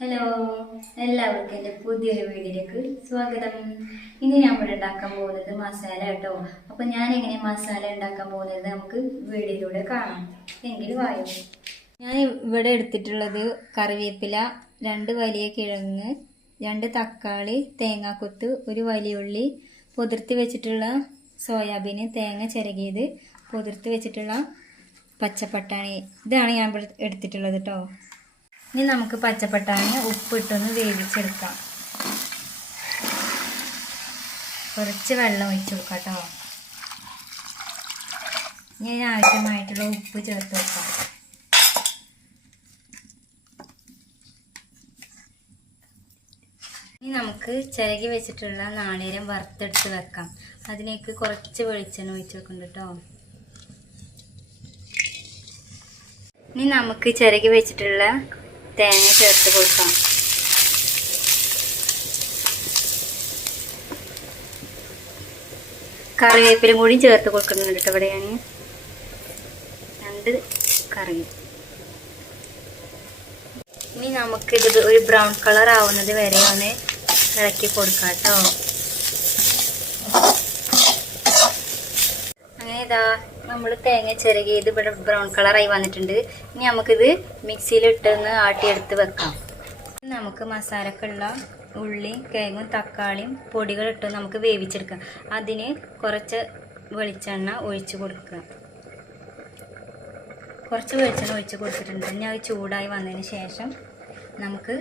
Hello എല്ലാവർക്കും എന്റെ പുതിയൊരു വീഡിയോയിലേക്ക് സ്വാഗതം. ഇന്ന് ഞാൻ ഇവിടെ ഉണ്ടാക്കാൻ പോകുന്നത് മസാല കേട്ടോ. അപ്പൊ ഞാൻ എങ്ങനെ മസാല ഉണ്ടാക്കാൻ പോകുന്നത് നമുക്ക് വീഡിയോയിലൂടെ കാണാം. എങ്കിൽ വായോ. ഞാൻ ഇവിടെ എടുത്തിട്ടുള്ളത് കറിവേപ്പില രണ്ട് വലിയ കിഴങ്ങ് രണ്ട് തക്കാളി തേങ്ങാക്കൊത്ത് ഒരു വലിയ ഉള്ളി പൊതിർത്തി വെച്ചിട്ടുള്ള സോയാബീന് തേങ്ങ ചിരകിയത് പൊതിർത്തി വെച്ചിട്ടുള്ള പച്ചപ്പട്ടാണി. ഇതാണ് ഞാൻ എടുത്തിട്ടുള്ളത് കേട്ടോ. ഇനി നമുക്ക് പച്ചപ്പട്ടാണി ഉപ്പിട്ടൊന്ന് വേവിച്ചെടുക്കാം. കുറച്ച് വെള്ളം ഒഴിച്ചു കൊടുക്കാം കേട്ടോ. ഇനി ആവശ്യമായിട്ടുള്ള ഉപ്പ് ചേർത്ത് വെക്കാം. ഇനി നമുക്ക് ചിരകി വെച്ചിട്ടുള്ള നാളികേരം വറുത്തെടുത്ത് വെക്കാം. അതിലേക്ക് കുറച്ച് വെളിച്ചെണ്ണ ഒഴിച്ച് വെക്കുന്നുണ്ട് കേട്ടോ. ഇനി നമുക്ക് ചിരകി വെച്ചിട്ടുള്ള തേങ്ങ ചേർത്ത് കൊടുക്കാം. കറിവേപ്പിലും കൂടി ചേർത്ത് കൊടുക്കുന്നുണ്ട് കേട്ടോ ഇവിടെ രണ്ട് കറി ഇനി നമുക്ക് ഇത് ഒരു ബ്രൗൺ കളർ ആവുന്നത് വരെ ഒന്ന് ഇളക്കി കൊടുക്കാം കേട്ടോ. അങ്ങനെ ഇതാ നമ്മൾ തേങ്ങ ചിരകിയത് ഇവിടെ ബ്രൗൺ കളറായി വന്നിട്ടുണ്ട്. ഇനി നമുക്കിത് മിക്സിയിലിട്ടൊന്ന് ആട്ടിയെടുത്ത് വെക്കാം. നമുക്ക് മസാലക്കുള്ള ഉള്ളി കിഴങ്ങും തക്കാളിയും പൊടികൾ ഇട്ട് നമുക്ക് വേവിച്ചെടുക്കാം. അതിന് കുറച്ച് വെളിച്ചെണ്ണ ഒഴിച്ച് കൊടുക്കുക. കുറച്ച് വെളിച്ചെണ്ണ ഒഴിച്ച് കൊടുത്തിട്ടുണ്ട്. ഇനി അത് ചൂടായി വന്നതിന് ശേഷം നമുക്ക്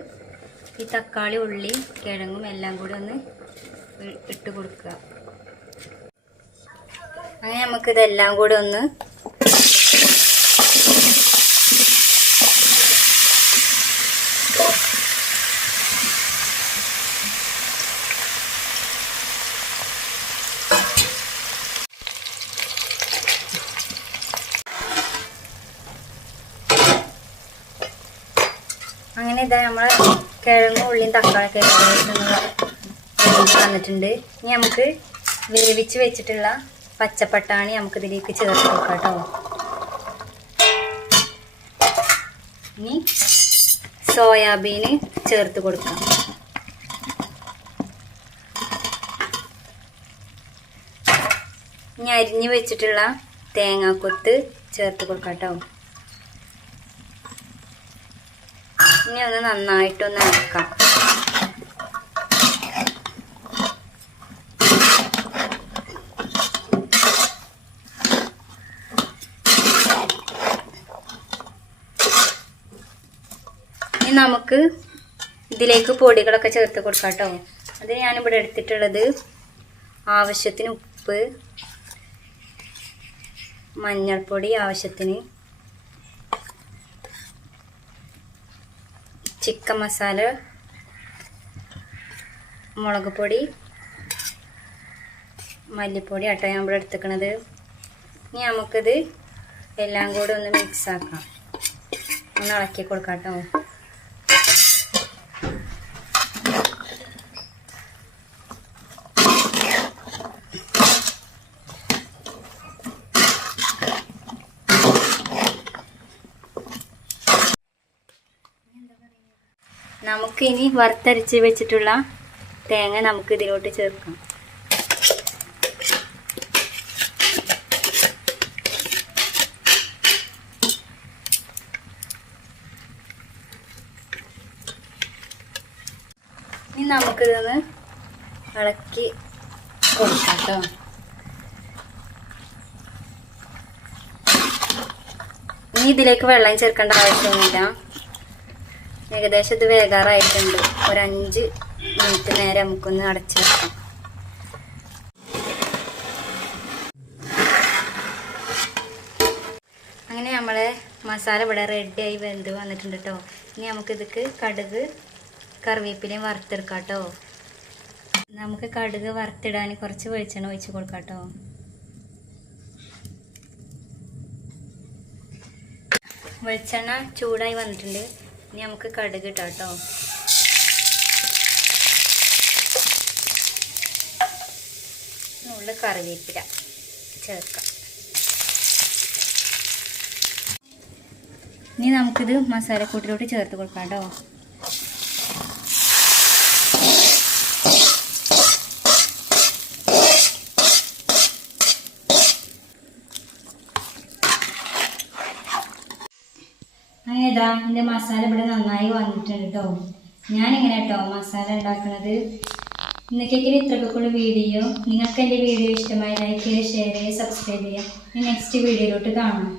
ഈ തക്കാളി ഉള്ളി കിഴങ്ങും എല്ലാം കൂടി ഒന്ന് ഇട്ട് കൊടുക്കുക. അങ്ങനെ നമുക്ക് ഇതെല്ലാം കൂടി ഒന്ന് അങ്ങനെ ഇതാ നമ്മളെ കിഴങ്ങും ഉള്ളിയും തക്കാളിയൊക്കെ വന്നിട്ടുണ്ട്. ഇനി നമുക്ക് വേവിച്ച് വെച്ചിട്ടുള്ള പച്ചപ്പട്ടാണി നമുക്ക് ഇതിലേക്ക് ചേർത്ത് കൊടുക്കാം കേട്ടോ ഇനി സോയാബീന് ചേർത്ത് കൊടുക്കാം. ഇനി അരിഞ്ഞു വെച്ചിട്ടുള്ള തേങ്ങാക്കൊത്ത് ചേർത്ത് കൊടുക്കാം കേട്ടോ ഇനി ഒന്ന് നന്നായിട്ടൊന്ന് ഇളക്കാം നമുക്ക് ഇതിലേക്ക് പൊടികളൊക്കെ ചേർത്ത് കൊടുക്കാം കേട്ടോ. അത് ഞാനിവിടെ എടുത്തിട്ടുള്ളത് ആവശ്യത്തിന് ഉപ്പ് മഞ്ഞൾപ്പൊടി ആവശ്യത്തിന് ചിക്കൻ മസാല മുളക് പൊടി മല്ലിപ്പൊടി ആട്ടോ ഞാൻ ഇവിടെ എടുത്തേക്കണത് ഇനി നമുക്കിത് എല്ലാം കൂടെ ഒന്ന് മിക്സ് ആക്കാം. ഒന്ന് ഇളക്കി കൊടുക്കാം കേട്ടോ. നമുക്ക് ഇനി വറുത്തരച്ച് വെച്ചിട്ടുള്ള തേങ്ങ നമുക്ക് ഇതിലോട്ട് ചേർക്കാം. ഇനി നമുക്കിതൊന്ന് ഇളക്കി കൊടുക്കാം കേട്ടോ ഇനി ഇതിലേക്ക് വെള്ളം ചേർക്കേണ്ട ആവശ്യമൊന്നുമില്ല. ഏകദേശം ഇത് വേകാറായിട്ടുണ്ട് ഒരു അഞ്ച് മിനിറ്റ് നേരം നമുക്കൊന്ന് അടച്ചു വെക്കാം അങ്ങനെ നമ്മളെ മസാല ഇവിടെ റെഡിയായി വെന്ത് വന്നിട്ടുണ്ട് കേട്ടോ ഇനി നമുക്ക് ഇതൊക്കെ കടുക് കറിവേപ്പിലയും വറുത്തെടുക്കാം കേട്ടോ നമുക്ക് കടുക് വറുത്തിടാൻ കുറച്ച് വെളിച്ചെണ്ണ ഒഴിച്ച് കൊടുക്കാം കേട്ടോ വെളിച്ചെണ്ണ ചൂടായി വന്നിട്ടുണ്ട്. ഇനി നമുക്ക് കടുക് ഇട്ടാം കേട്ടോ നുള്ളു കറിവേപ്പില ചേർക്കാം. ഇനി നമുക്കിത് മസാലക്കൂട്ടിലോട്ട് ചേർത്ത് കൊടുക്കാം കേട്ടോ അങ്ങനെ ഇതാ എന്റെ മസാല ഇവിടെ നന്നായി വന്നിട്ടുണ്ട് കേട്ടോ ഞാനിങ്ങനെ കേട്ടോ മസാല ഉണ്ടാക്കുന്നത് ഇന്നത്തേക്കിൽ ഇത്രയൊക്കെ കൂടി വീഡിയോ. നിങ്ങൾക്ക് എന്റെ വീഡിയോ ഇഷ്ടമായി ലൈക്ക് ചെയ്യുക ഷെയർ ചെയ്യുക സബ്സ്ക്രൈബ് ചെയ്യുക. നെക്സ്റ്റ് വീഡിയോയിലോട്ട് കാണാം.